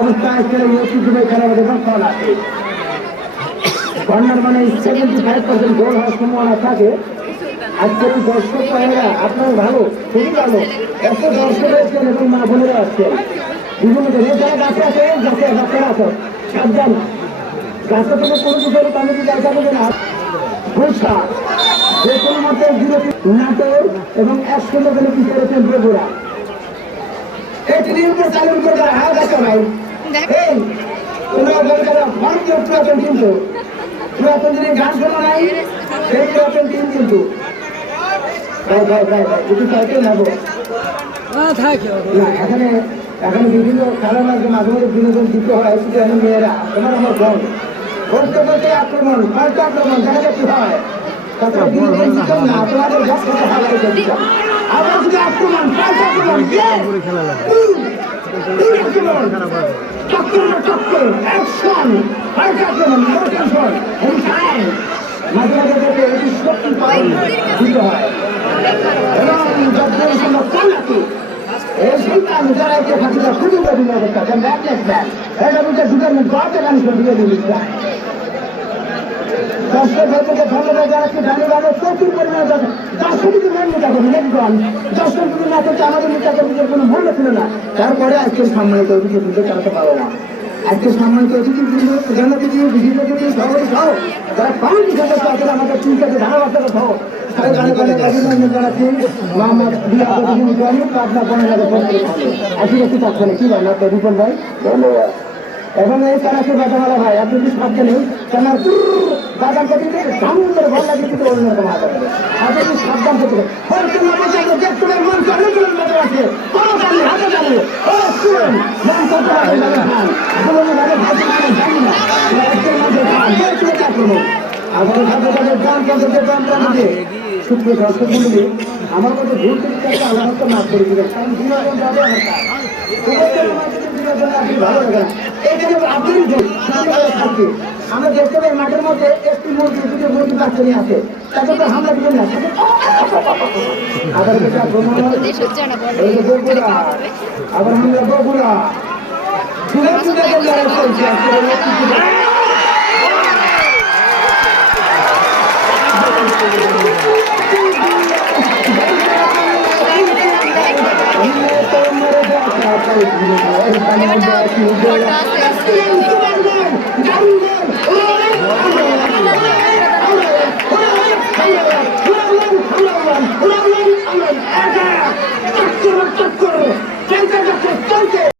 অবস্থা আজকে ঐতিহ্যবাহী খেলা আমাদের ফল আছে কর্নার মানে সেভেন্টি ফাইভ পার্সেন্ট গোল থাকে। আজকে এই দর্শক ভাইয়েরা, আপনার ভালো, খুবই ভালো। এত দর্শক এসছেন এবং মা বোনেরা আসছেন বিভিন্ন যারা আছে গাছে গাছে আছে সাবধান। গাছে থেকে কোনো কিছু হলে দেবে ঘোষা যে কোনো মতে বিরতি নাটোর এবং এক সুন্দর করে কি করেছেন বগুড়া এটি নিয়মকে চালু করে হাল দেখা নাই পুরাতন কিন্তু পুরাতন দিনে গান শোনা নাই সেই পুরাতন দিন কিন্তু। ভাই ভাই ভাই ভাই যদি চাইতে লাগো না এখানে এখানে বিভিন্ন খেলার মাঝে মাঝে মাঝে বিনোদন দিতে হয় শুধু এখন মেয়েরা তোমার আমার বোন। বলতে বলতে আক্রমণ পাল্টা আক্রমণ দেখা যাচ্ছে হয়। করতে আবার যদি আক্রমণ পাল্টা আক্রমণ। চক্কর না চক্কর অ্যাকশন পাল্টা আক্রমণ নো টেনশন এনি টাইম মাঝে মাঝে দেখে এটি শক্তি পাই দিতে হয় এবং যখন সম্ভব চালাকি এই সন্তান যারা একে ফাঁকিটা শুরু করে দিল অবস্থা কেন ব্যাকলেস ব্যাক এটা বলতে যুগের মধ্যে গড়তে মানুষ দিয়ে দিল ভাইকে ধন্যবাদ জানাচ্ছি, ধন্যবাদ প্রচুর পরিমাণে দর্শক যদি মন মিটা করবেন একজন দর্শক যদি না করতে আমাদের মিটা করবে কোনো মূল্য ছিল না। তারপরে আজকে সম্মানিত অতিথি কিন্তু চালাতে পারব না আজকে সম্মানিত অতিথি কিন্তু জনপ্রতি বিভিন্ন সবাই সহ, যারা কমিটি সদস্য আছেন, আমাদের চিন্তাকে ধারাবাহিকতা সহ, তাদের গানে গানে অভিনন্দন জানাচ্ছি। মোহাম্মদ বিয়া প্রতিনিধি আমি পাবনা বনাগারে আসি একটু থাকবেন কি আপনার রিপন ভাই? ধন্যবাদ। এবং এই কানাকে বাজামালা ভাই, আপনি কি ভাবছেন এই কানার বাজার করতে করে ভালো লাগে কিন্তু অন্যরকম আছে আপনি সাবধান করতে করতে একটু মন চলে চলে বাজার আছে। কোনো জানি হাতে জানি। ও, শুনুন, মন না খান বলুন ভালো জানি না। মধ্যে সুপ্রিয় দর্শক মন্ডলী আমার মতো ভুল আলাদা করে কারণ যাবে আমার ভালো লাগে না এইখানে আপনি থাকবে আমরা দেখতে পাই মাঠের মধ্যে একটি মুরগি দুটো মুরগি বাচ্চা নিয়ে আসে তাকে তো হামলা দিবেন না আবার যে বগুড়া। আবার আমরা বগুড়া। চুলে চুলে লড়াই চলছে আজকে এই